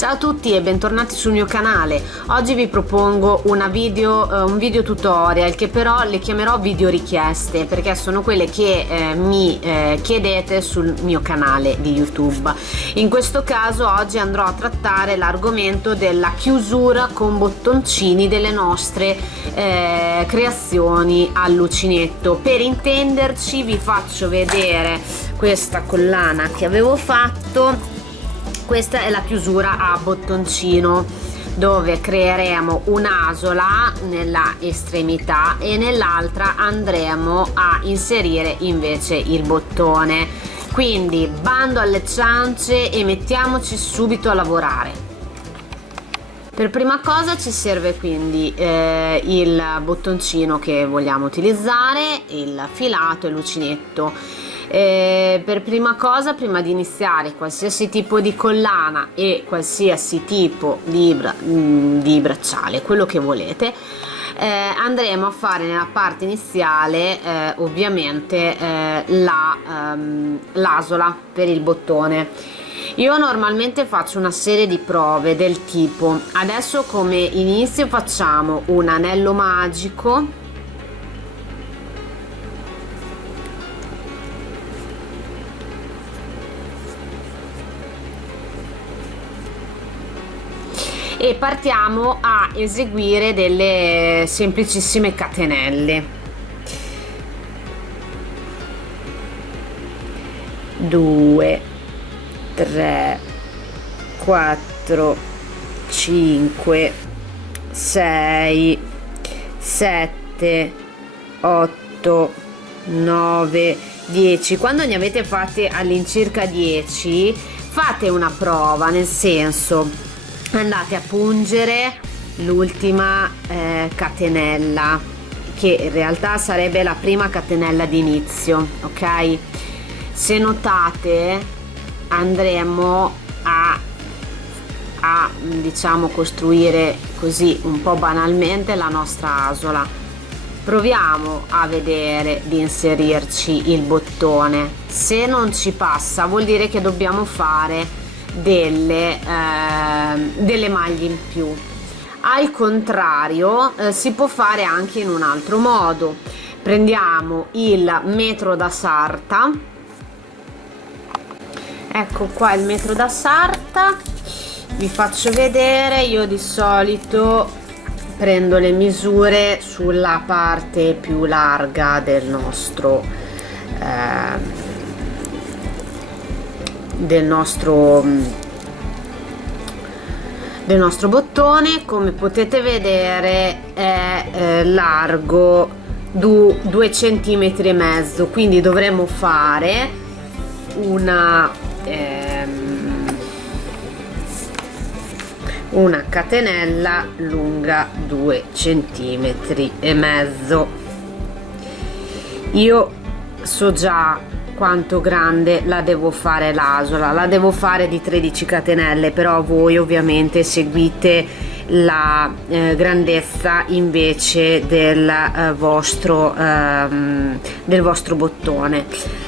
Ciao a tutti e bentornati sul mio canale. Oggi vi propongo un video tutorial che però le chiamerò video richieste, perché sono quelle che mi chiedete sul mio canale di YouTube. In questo caso oggi andrò a trattare l'argomento della chiusura con bottoncini delle nostre creazioni all'uncinetto. Per intenderci, vi faccio vedere questa collana che avevo fatto. Questa è la chiusura a bottoncino, dove creeremo un'asola nella estremità e nell'altra andremo a inserire invece il bottone. Quindi bando alle ciance e mettiamoci subito a lavorare. Per prima cosa ci serve quindi il bottoncino che vogliamo utilizzare, il filato e l'uncinetto. Per prima cosa, prima di iniziare qualsiasi tipo di collana e qualsiasi tipo di bracciale, quello che volete, andremo a fare nella parte iniziale ovviamente l'asola per il bottone. Io normalmente faccio una serie di prove del tipo: adesso come inizio facciamo un anello magico, e partiamo a eseguire delle semplicissime catenelle. 2 3 4 5 6 7 8 9 10. Quando ne avete fatte all'incirca 10, fate una prova, nel senso andate a pungere l'ultima catenella, che in realtà sarebbe la prima catenella d'inizio, ok? Se notate, andremo a diciamo costruire così un po' banalmente la nostra asola. Proviamo a vedere di inserirci il bottone. Se non ci passa, vuol dire che dobbiamo fare delle maglie in più. Al contrario, si può fare anche in un altro modo. Prendiamo il metro da sarta, ecco qua il metro da sarta, vi faccio vedere. Io di solito prendo le misure sulla parte più larga del nostro bottone. Come potete vedere è largo 2 centimetri e mezzo, quindi dovremo fare una catenella lunga 2 centimetri e mezzo. Io so già quanto grande la devo fare l'asola, la devo fare di 13 catenelle, però voi ovviamente seguite la grandezza invece del vostro bottone.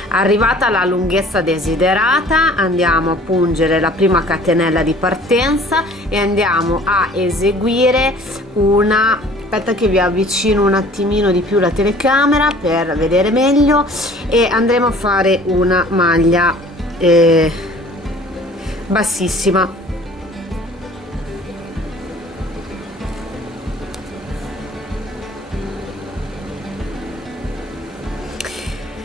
Arrivata alla lunghezza desiderata, andiamo a pungere la prima catenella di partenza e andiamo a eseguire aspetta che vi avvicino un attimino di più la telecamera per vedere meglio, e andremo a fare una maglia bassissima.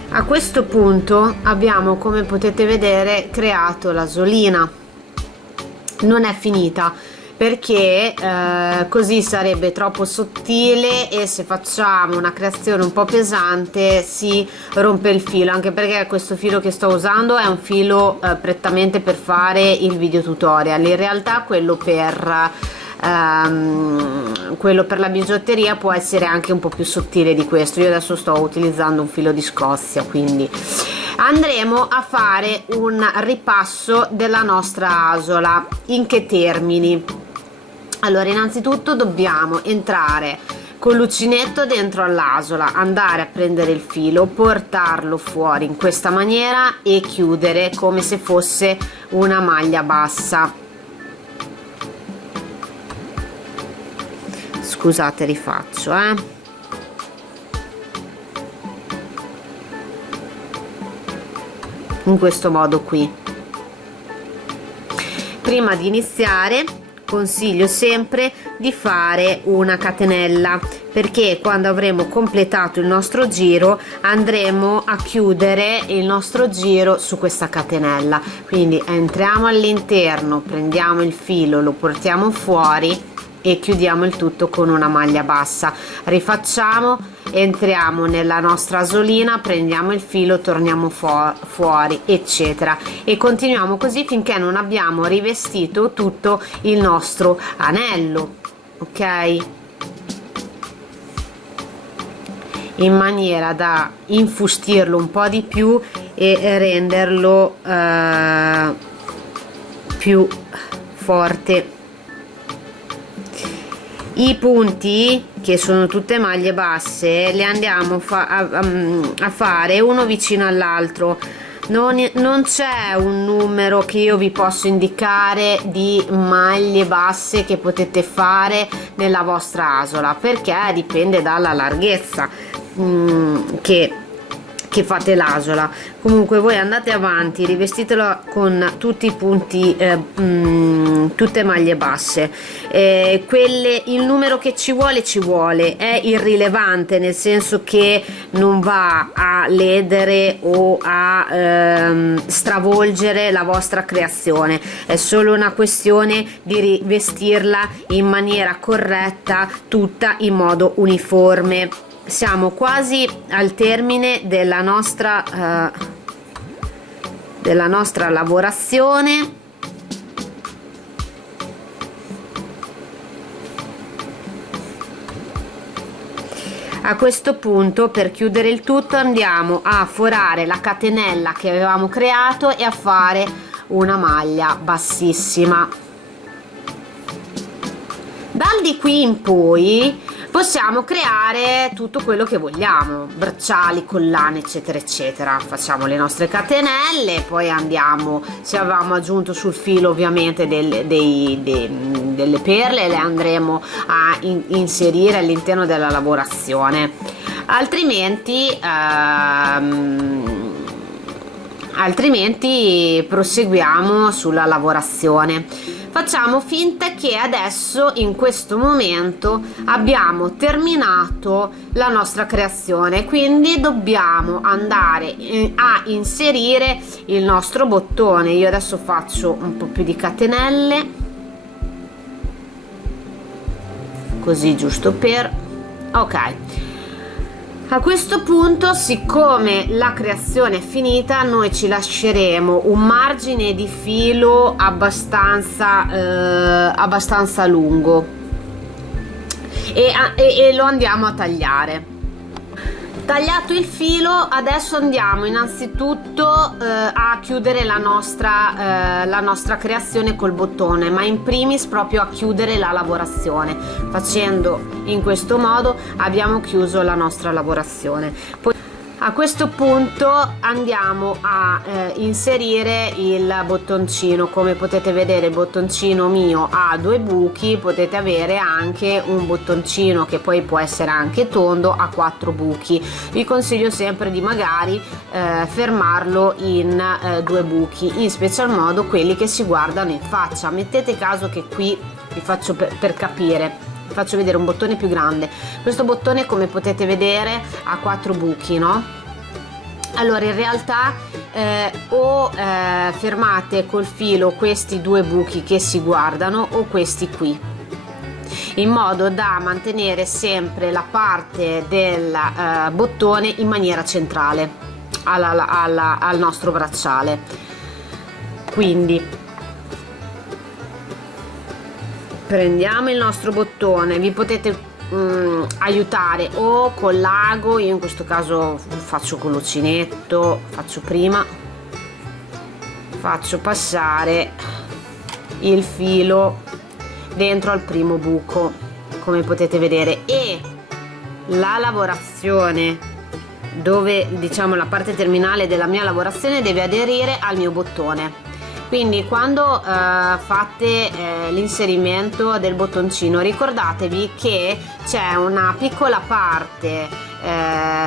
A questo punto abbiamo, come potete vedere, creato l'asolina. Non è finita, perché così sarebbe troppo sottile e se facciamo una creazione un po' pesante si rompe il filo, anche perché questo filo che sto usando è un filo prettamente per fare il video tutorial. In realtà quello per la bigiotteria può essere anche un po' più sottile di questo. Io adesso sto utilizzando un filo di Scozia, quindi andremo a fare un ripasso della nostra asola. In che termini? Allora, innanzitutto dobbiamo entrare con l'uncinetto dentro all'asola, andare a prendere il filo, portarlo fuori in questa maniera e chiudere come se fosse una maglia bassa. scusate, rifaccio, in questo modo qui. Prima di iniziare consiglio sempre di fare una catenella, perché quando avremo completato il nostro giro andremo a chiudere il nostro giro su questa catenella. Quindi entriamo all'interno, prendiamo il filo, lo portiamo fuori e chiudiamo il tutto con una maglia bassa. Rifacciamo, entriamo nella nostra asolina, prendiamo il filo, torniamo fuori, eccetera, e continuiamo così finché non abbiamo rivestito tutto il nostro anello, ok, in maniera da infustirlo un po' di più e renderlo più forte. I punti, che sono tutte maglie basse, le andiamo a fare uno vicino all'altro. Non c'è un numero che io vi posso indicare di maglie basse che potete fare nella vostra asola, perché dipende dalla larghezza che fate l'asola. Comunque voi andate avanti, rivestitelo con tutti i punti, tutte maglie basse. Il numero che ci vuole è irrilevante, nel senso che non va a ledere o a stravolgere la vostra creazione, è solo una questione di rivestirla in maniera corretta, tutta in modo uniforme. Siamo quasi al termine della nostra lavorazione. A questo punto, per chiudere il tutto, andiamo a forare la catenella che avevamo creato e a fare una maglia bassissima. Dal di qui in poi possiamo creare tutto quello che vogliamo, bracciali, collane, eccetera eccetera. Facciamo le nostre catenelle, poi andiamo, se avevamo aggiunto sul filo ovviamente delle perle, le andremo a inserire all'interno della lavorazione, altrimenti proseguiamo sulla lavorazione. Facciamo finta che adesso, in questo momento, abbiamo terminato la nostra creazione, quindi dobbiamo andare a inserire il nostro bottone. Io adesso faccio un po' più di catenelle, così, giusto per... ok. A questo punto, siccome la creazione è finita, noi ci lasceremo un margine di filo abbastanza lungo e lo andiamo a tagliare. Tagliato il filo, adesso andiamo innanzitutto a chiudere la nostra creazione col bottone, ma in primis proprio a chiudere la lavorazione. Facendo in questo modo abbiamo chiuso la nostra lavorazione. Poi, a questo punto andiamo a inserire il bottoncino. Come potete vedere, il bottoncino mio ha 2 buchi, potete avere anche un bottoncino che poi può essere anche tondo, a 4 buchi. Vi consiglio sempre di magari fermarlo in 2 buchi, in special modo quelli che si guardano in faccia. Mettete caso che qui vi faccio per capire, vi faccio vedere un bottone più grande. Questo bottone, come potete vedere, ha 4 buchi, no? Allora, in realtà fermate col filo questi 2 buchi che si guardano, o questi qui, in modo da mantenere sempre la parte del bottone in maniera centrale al nostro bracciale. Quindi prendiamo il nostro bottone, vi potete aiutare o con l'ago, io in questo caso faccio con l'uncinetto, faccio passare il filo dentro al primo buco, come potete vedere, e la lavorazione, dove diciamo la parte terminale della mia lavorazione, deve aderire al mio bottone. Quindi quando fate l'inserimento del bottoncino, ricordatevi che c'è una piccola parte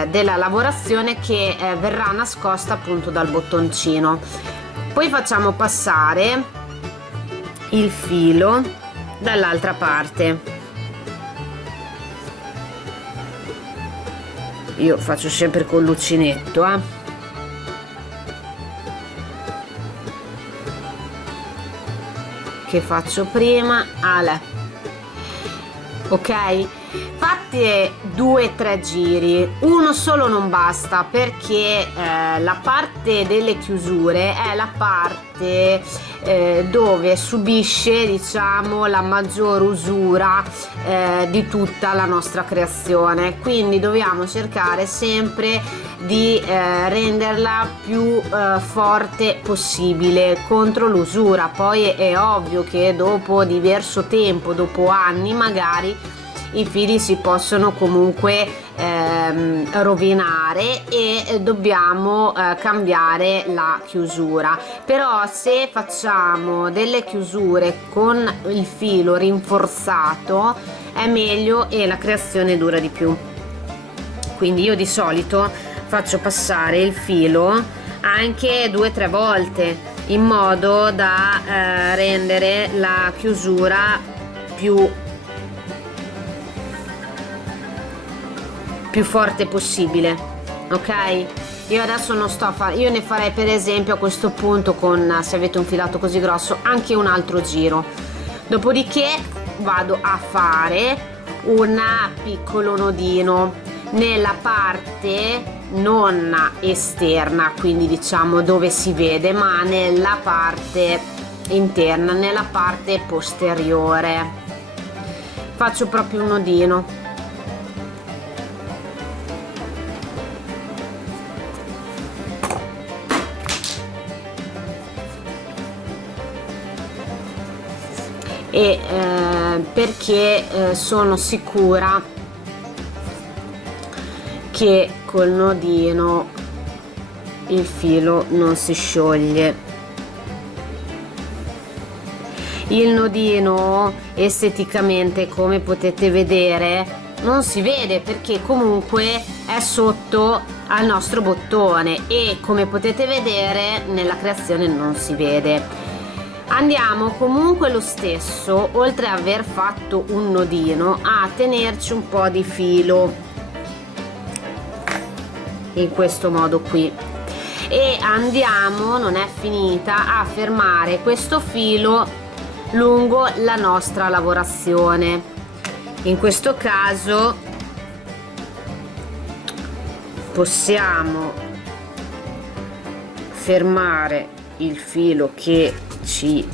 della lavorazione che verrà nascosta appunto dal bottoncino. Poi facciamo passare il filo dall'altra parte. Io faccio sempre con l'uncinetto, che faccio prima, ok? Fate 2-3 giri, uno solo non basta, perché la parte delle chiusure è la parte dove subisce, diciamo, la maggior usura di tutta la nostra creazione, quindi dobbiamo cercare sempre di renderla più forte possibile contro l'usura. Poi è ovvio che dopo diverso tempo, dopo anni magari, i fili si possono comunque rovinare e dobbiamo cambiare la chiusura. Però se facciamo delle chiusure con il filo rinforzato è meglio e la creazione dura di più. Quindi io di solito faccio passare il filo anche 2-3 volte, in modo da rendere la chiusura più forte possibile, ok? Io adesso non sto a fare, io ne farei per esempio a questo punto, con, se avete un filato così grosso, anche un altro giro. Dopodiché vado a fare un piccolo nodino nella parte non esterna, quindi diciamo dove si vede, ma nella parte interna, nella parte posteriore. Faccio proprio un nodino. E perché sono sicura che col nodino il filo non si scioglie. Il nodino esteticamente, come potete vedere, non si vede perché comunque è sotto al nostro bottone e, come potete vedere, nella creazione non si vede. Andiamo comunque lo stesso, oltre ad aver fatto un nodino, a tenerci un po' di filo in questo modo qui, e andiamo, non è finita, a fermare questo filo lungo la nostra lavorazione. In questo caso possiamo fermare il filo che ci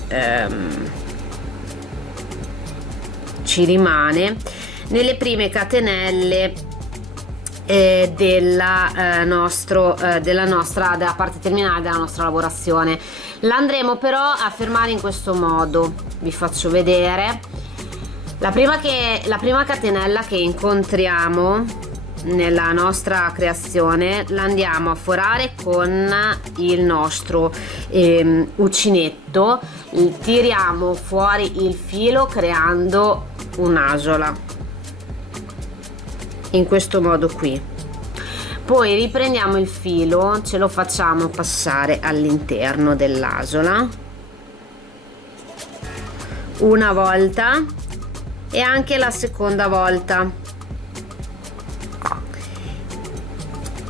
rimane nelle prime catenelle della parte terminale della nostra lavorazione. L'andremo però a fermare in questo modo. Vi faccio vedere la prima catenella che incontriamo nella nostra creazione. La andiamo a forare con il nostro uncinetto, tiriamo fuori il filo creando un'asola in questo modo qui. Poi riprendiamo il filo, ce lo facciamo passare all'interno dell'asola una volta e anche la seconda volta.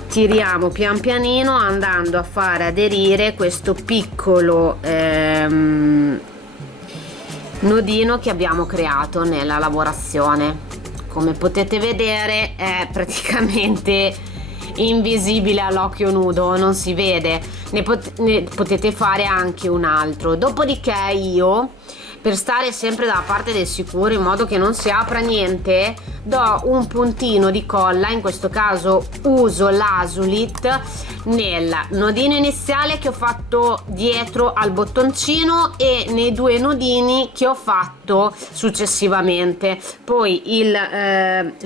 Tiriamo pian pianino, andando a fare aderire questo piccolo nodino che abbiamo creato nella lavorazione. Come potete vedere è praticamente invisibile all'occhio nudo, non si vede. Ne potete fare anche un altro. Dopodiché io, per stare sempre dalla parte del sicuro, in modo che non si apra niente, do un puntino di colla. In questo caso uso l'Asulit nel nodino iniziale che ho fatto dietro al bottoncino e nei due nodini che ho fatto fatto successivamente. Poi il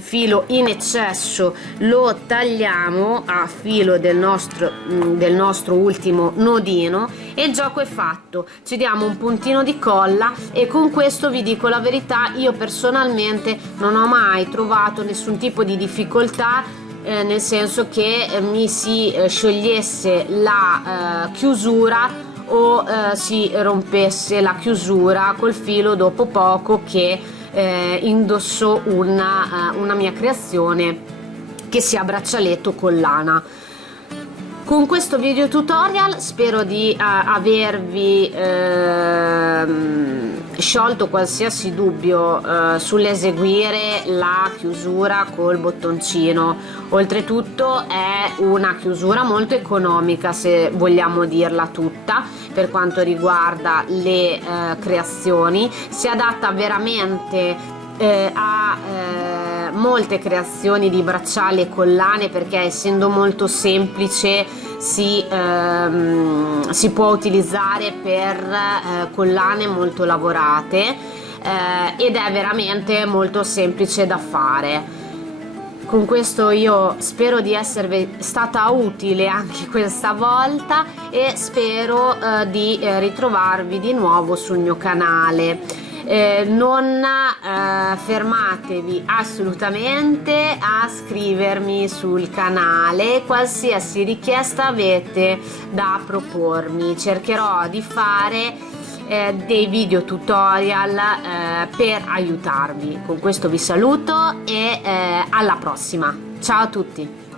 filo in eccesso lo tagliamo a filo del nostro ultimo nodino e il gioco è fatto. Ci diamo un puntino di colla e con questo vi dico la verità, io personalmente non ho mai trovato nessun tipo di difficoltà, nel senso che mi si sciogliesse la chiusura o si rompesse la chiusura col filo dopo poco che indosso una mia creazione che sia braccialetto collana. Con questo video tutorial spero di avervi sciolto qualsiasi dubbio sull'eseguire la chiusura col bottoncino. Oltretutto è una chiusura molto economica, se vogliamo dirla tutta, per quanto riguarda le creazioni. Si adatta veramente a molte creazioni di bracciali e collane, perché essendo molto semplice si può utilizzare per collane molto lavorate ed è veramente molto semplice da fare. Con questo io spero di esservi stata utile anche questa volta e spero di ritrovarvi di nuovo sul mio canale. Non fermatevi assolutamente a scrivermi sul canale qualsiasi richiesta avete da propormi. Cercherò di fare dei video tutorial per aiutarvi. Con questo vi saluto e alla prossima. Ciao a tutti.